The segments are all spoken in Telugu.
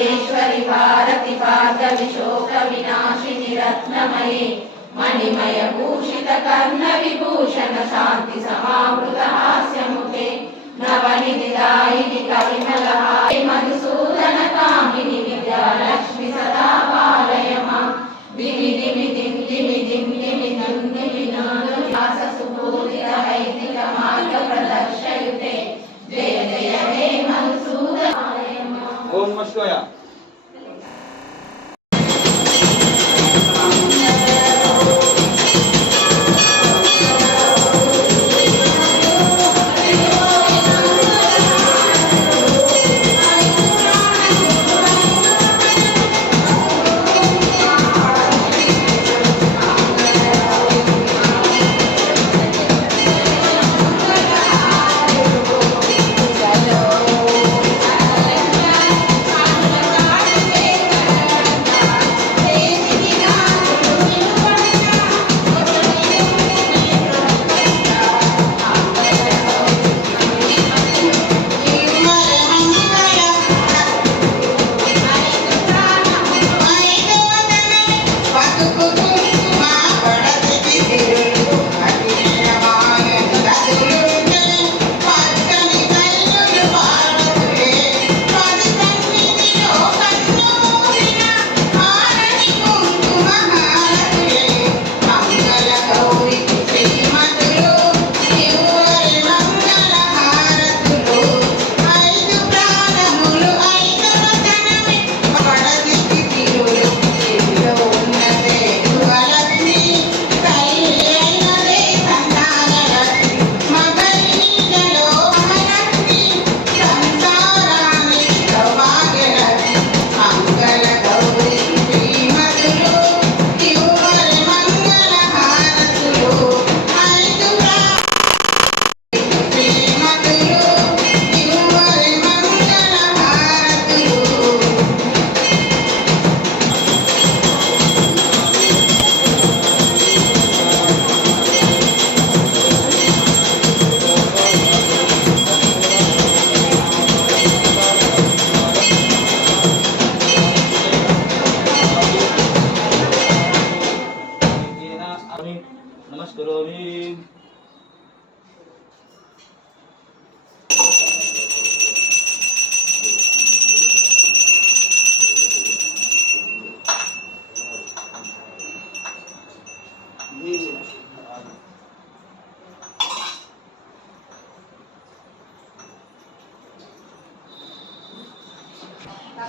सर्वेश्वरि भारति पार्दविशोकविनाशिनि रत्नमये मणिमयभूषितकर्णविभूषणशान्तिसमावृतहास्यमुखे नवनिदिदायिनि कविमलहाय मधुसूदनकामिनि विद्यालक्ष्मि सदा पालय दिवि दिवि જોયા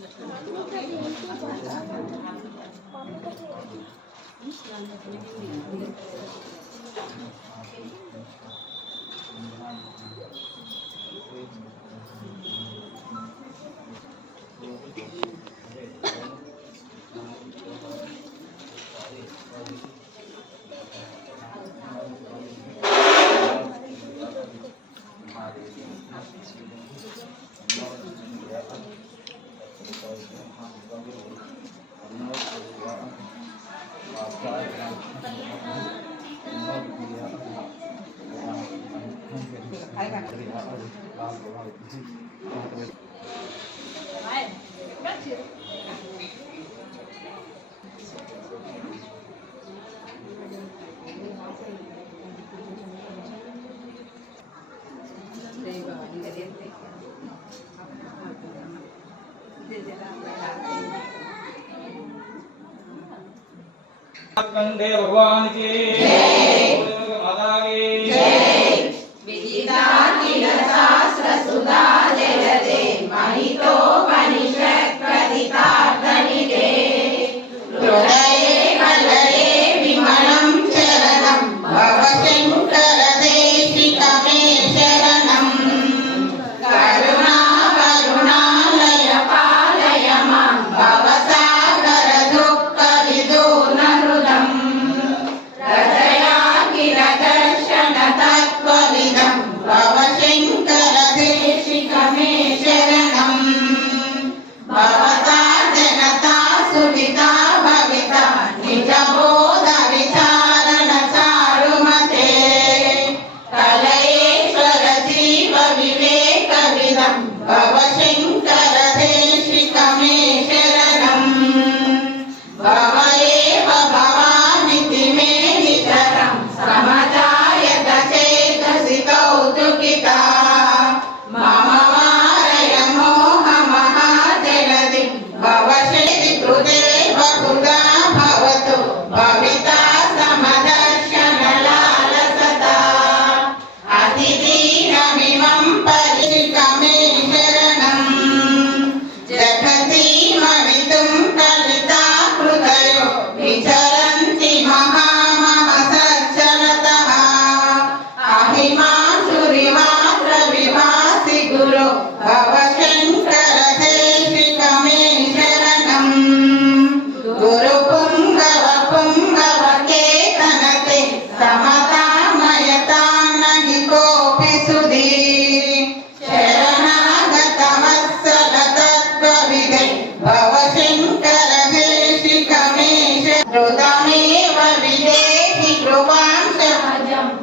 你这个是啥子啊？宝贝，宝贝，你喜欢的什么礼物？肯定没错，你看，你看，你看。कंदे भगवान के जय के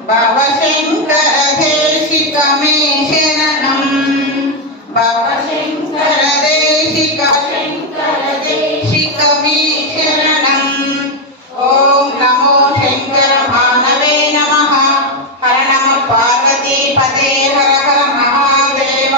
సహజం భవశంకర దేశికమే శరణం భవశంకర దేశిక శంకర దేశికమే శరణం ఓం నమో శంకర భానవే నమః హర నమ పార్వతీ పదే హర హర మహాదేవ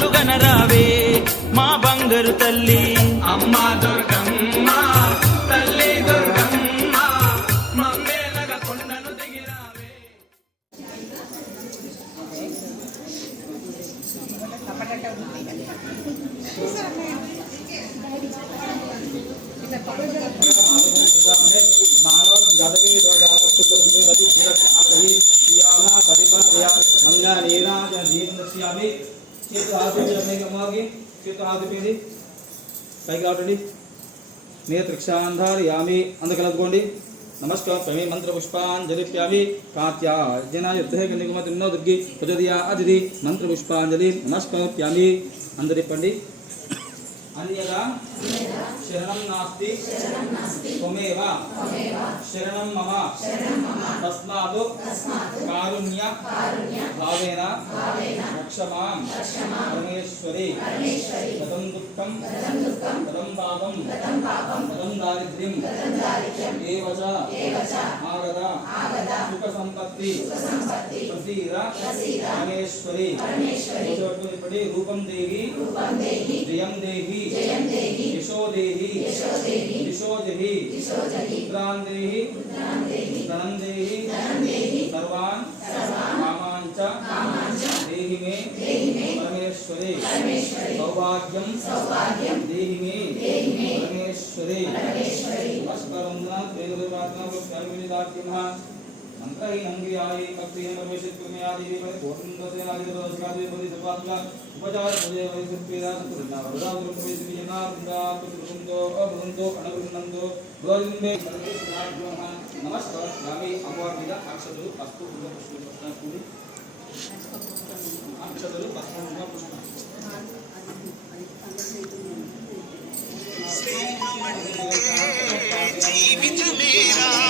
బాధలు మా బంగారు తల్లి. అమ్మా దుర్గమ్మ తల్లి. చేతు ఆది పేరు అమ్మకి చేతు ఆది పేరు పైకి రావటండి నేత్రిక్షాంధార్ యామి అందకలదుకోండి నమస్కారమే మంత్ర పుష్పాంజలిప్యామి కాత్యాజన యుద్ధే కన్యకుమతి నో దుర్గి ప్రచోదయా అతిథి మంత్ర పుష్పాంజలి నమస్కారప్యామి అందరిప్పండి అన్యదా శరణం నాస్తి. త్వమేవ. శరణం మమ. తస్మాత్ కారుణ్య. భావేన. రక్షమాం. పరమేశ్వరి. గతం దుఃఖం. గతం పాపం. గతం దారిద్ర్యం. ఏవ చ ఆగత సుఖ సంపత్తి ప్రసీద. పరమేశ్వరి. రూపం దేహి జయం దేహి यशोदेहि यशोदिहि पुत्रान् देहि धनं देहि सर्वान्। कामान् च। देहि मे। परमेश्वरे। सौभाग्यं देहि मे। परमेश्वरे बस करो ना तेरे बात ना को प्यार मिले दात की ಮಂತ್ರಹೀನಂಗಿ ಆದಿ ಭಕ್ತಿಯ ಪರಮೇಶ್ವರಿ ಆದಿ ಕೋಟಿಂಬಸೆ ಆದಿ ದಶಕಾದಿ ಪದಿ ಸರ್ವಾತ್ಮ ಉಪಚಾರ ಪದೇ ಪರಿಸತ್ವೇದ ವೃದಾಪುರಂ ಪ್ರವೇಶಿ ಜನಾರ್ದಾ ಪುರುಷಂದೋ ಅಭೃಂದೋ ಅಣಗೃಹ್ಣಂದೋ ಗೋವಿಂದೇ ನಮಸ್ಕಾರ ಸ್ವಾಮಿ ಅಮವಾರ್ಗಿದ ಅಕ್ಷದರು ಅಸ್ತು ಪುಷ್ಪ ಕೂಡಿ ಅಕ್ಷದರು ಪಸ್ಮ ಪುಷ್ಪ जीवित मेरा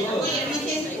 ఎడమ చేసి